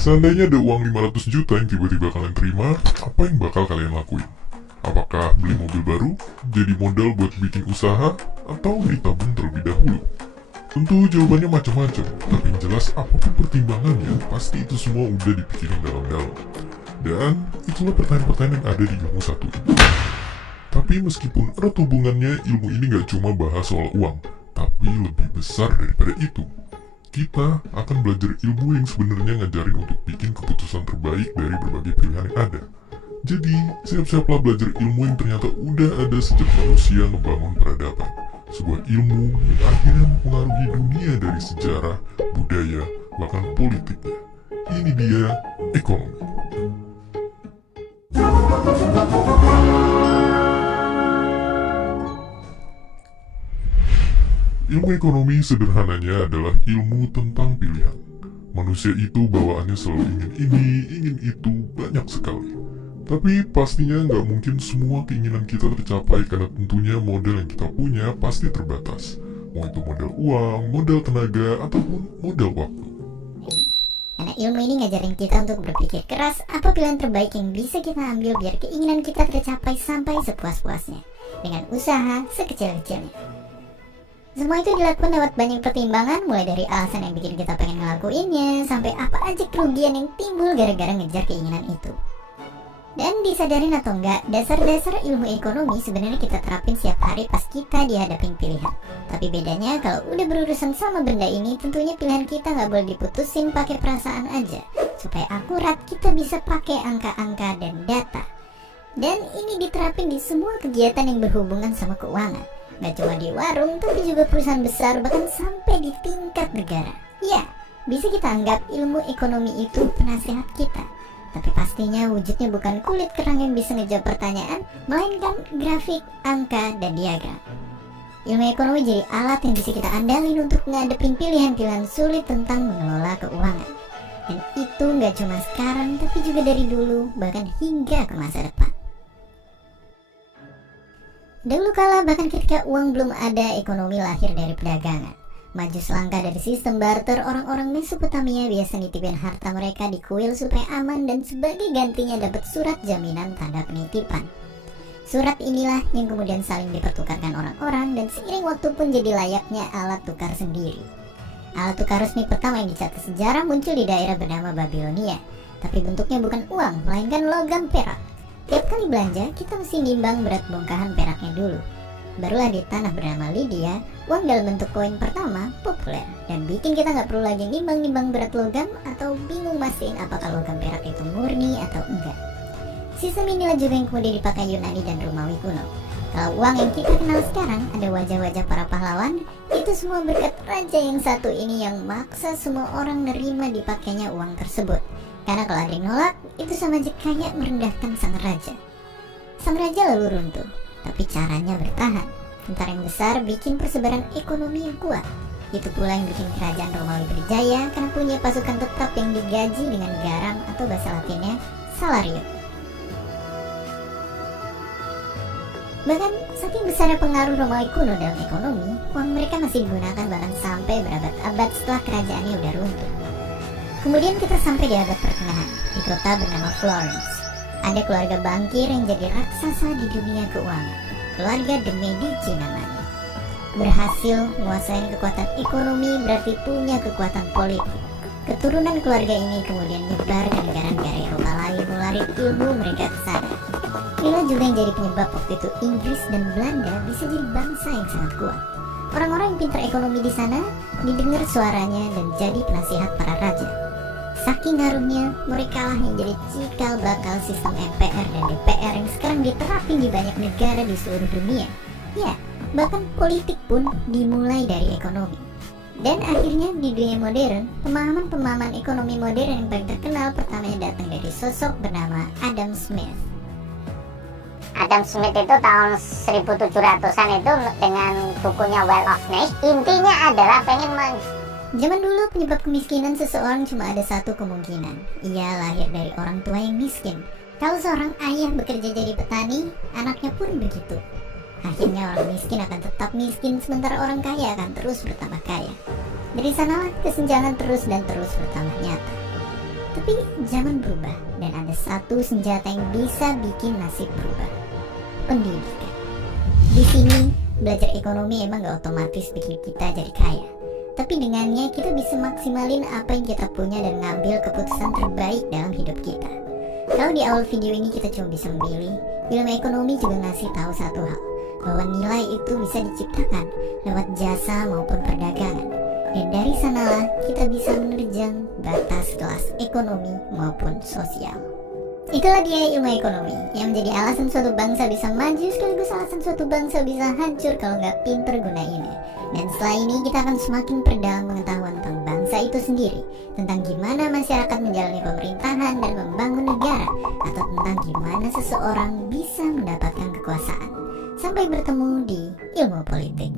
Seandainya ada uang 500 juta yang tiba-tiba kalian terima, apa yang bakal kalian lakuin? Apakah beli mobil baru, jadi modal buat bikin usaha, atau ditabung terlebih dahulu? Tentu jawabannya macam-macam, tapi yang jelas apapun pertimbangannya, pasti itu semua udah dipikirin dalam-dalam. Dan itulah pertanyaan-pertanyaan yang ada di ilmu satu ini. Tapi meskipun erat hubungannya, ilmu ini gak cuma bahas soal uang, tapi lebih besar daripada itu. Kita akan belajar ilmu yang sebenarnya ngajarin untuk bikin keputusan terbaik dari berbagai pilihan yang ada. Jadi, siap-siaplah belajar ilmu yang ternyata udah ada sejak manusia ngebangun peradaban. Sebuah ilmu yang akhirnya mempengaruhi dunia dari sejarah, budaya, bahkan politiknya. Ini dia ekonomi. Ilmu ekonomi sederhananya adalah ilmu tentang pilihan. Manusia itu bawaannya selalu ingin ini, ingin itu, banyak sekali. Tapi pastinya nggak mungkin semua keinginan kita tercapai karena tentunya modal yang kita punya pasti terbatas. Mau itu modal uang, modal tenaga, ataupun modal waktu. Karena ilmu ini ngajarin kita untuk berpikir keras apa pilihan terbaik yang bisa kita ambil biar keinginan kita tercapai sampai sepuas-puasnya. Dengan usaha sekecil-kecilnya. Semua itu dilakukan lewat banyak pertimbangan, mulai dari alasan yang bikin kita pengen ngelakuinnya, sampai apa aja kerugian yang timbul gara-gara ngejar keinginan itu. Dan disadarin atau enggak, dasar-dasar ilmu ekonomi sebenarnya kita terapin setiap hari pas kita dihadapin pilihan. Tapi bedanya kalau udah berurusan sama benda ini, tentunya pilihan kita nggak boleh diputusin pakai perasaan aja. Supaya akurat, kita bisa pakai angka-angka dan data. Dan ini diterapin di semua kegiatan yang berhubungan sama keuangan. Gak cuma di warung, tapi juga perusahaan besar, bahkan sampai di tingkat negara. Ya, bisa kita anggap ilmu ekonomi itu penasehat kita. Tapi pastinya wujudnya bukan kulit kerang yang bisa ngejawab pertanyaan, melainkan grafik, angka, dan diagram. Ilmu ekonomi jadi alat yang bisa kita andalin untuk ngadepin pilihan-pilihan sulit tentang mengelola keuangan. Dan itu gak cuma sekarang, tapi juga dari dulu, bahkan hingga ke masa depan. Dahulu kala bahkan ketika uang belum ada, ekonomi lahir dari perdagangan. Maju selangkah dari sistem barter, orang-orang Mesopotamia biasa nitipin harta mereka di kuil supaya aman dan sebagai gantinya dapat surat jaminan tanda penitipan. Surat inilah yang kemudian saling dipertukarkan orang-orang dan seiring waktu pun jadi layaknya alat tukar sendiri. Alat tukar resmi pertama yang dicatat sejarah muncul di daerah bernama Babilonia, tapi bentuknya bukan uang, melainkan logam perak. Tiap kali belanja, kita mesti nimbang berat bongkahan peraknya dulu. Barulah di tanah bernama Lydia, uang dalam bentuk koin pertama populer dan bikin kita nggak perlu lagi nimbang-nimbang berat logam atau bingung mastiin apakah logam perak itu murni atau enggak. Sistem inilah juga yang kemudian dipakai Yunani dan Romawi kuno. Kalau uang yang kita kenal sekarang ada wajah-wajah para pahlawan, itu semua berkat raja yang satu ini yang maksa semua orang nerima dipakainya uang tersebut. Karena kalau ada yang nolak, itu sama aja kayak merendahkan sang raja. Sang raja lalu runtuh, tapi caranya bertahan. Tentara yang besar bikin persebaran ekonomi yang kuat. Itu pula yang bikin kerajaan Romawi berjaya karena punya pasukan tetap yang digaji dengan garam atau bahasa latinnya salarium. Bahkan saking besarnya pengaruh Romawi kuno dalam ekonomi, uang mereka masih digunakan bahkan sampai berabad-abad setelah kerajaannya udah runtuh. Kemudian kita sampai di abad pertengahan, di kota bernama Florence. Ada keluarga bankir yang jadi raksasa di dunia keuangan. Keluarga de Medici namanya. Berhasil menguasai kekuatan ekonomi berarti punya kekuatan politik. Keturunan keluarga ini kemudian nyebar ke negara-negara Eropa lain melalui ilmu mereka ke sana. Inilah juga yang jadi penyebab waktu itu Inggris dan Belanda bisa jadi bangsa yang sangat kuat. Orang-orang yang pintar ekonomi di sana didengar suaranya dan jadi penasihat para raja. Saking ngaruhnya, mereka lah yang jadi cikal bakal sistem MPR dan DPR yang sekarang diterapin di banyak negara di seluruh dunia. Ya, bahkan politik pun dimulai dari ekonomi. Dan akhirnya di dunia modern, pemahaman-pemahaman ekonomi modern yang paling terkenal pertamanya datang dari sosok bernama Adam Smith. Adam Smith itu tahun 1700-an itu dengan bukunya Wealth of Nations, intinya adalah pengen Zaman dulu penyebab kemiskinan seseorang cuma ada satu kemungkinan. Ia lahir dari orang tua yang miskin. Kalau seorang ayah bekerja jadi petani, anaknya pun begitu. Akhirnya orang miskin akan tetap miskin, sementara orang kaya akan terus bertambah kaya. Dari sanalah kesenjangan terus dan terus bertambah nyata. Tapi zaman berubah dan ada satu senjata yang bisa bikin nasib berubah. Pendidikan. Di sini belajar ekonomi emang gak otomatis bikin kita jadi kaya. Tapi dengannya kita bisa maksimalin apa yang kita punya dan ngambil keputusan terbaik dalam hidup kita. Kalau di awal video ini kita cuma bisa memilih, ilmu ekonomi juga ngasih tahu satu hal, bahwa nilai itu bisa diciptakan lewat jasa maupun perdagangan. Dan dari sanalah kita bisa menerjang batas kelas ekonomi maupun sosial. Itulah dia ilmu ekonomi yang menjadi alasan suatu bangsa bisa maju sekaligus alasan suatu bangsa bisa hancur kalau nggak pinter gunainnya. Dan setelah ini kita akan semakin perdalam pengetahuan tentang bangsa itu sendiri, tentang gimana masyarakat menjalani pemerintahan dan membangun negara, atau tentang gimana seseorang bisa mendapatkan kekuasaan. Sampai bertemu di ilmu politik.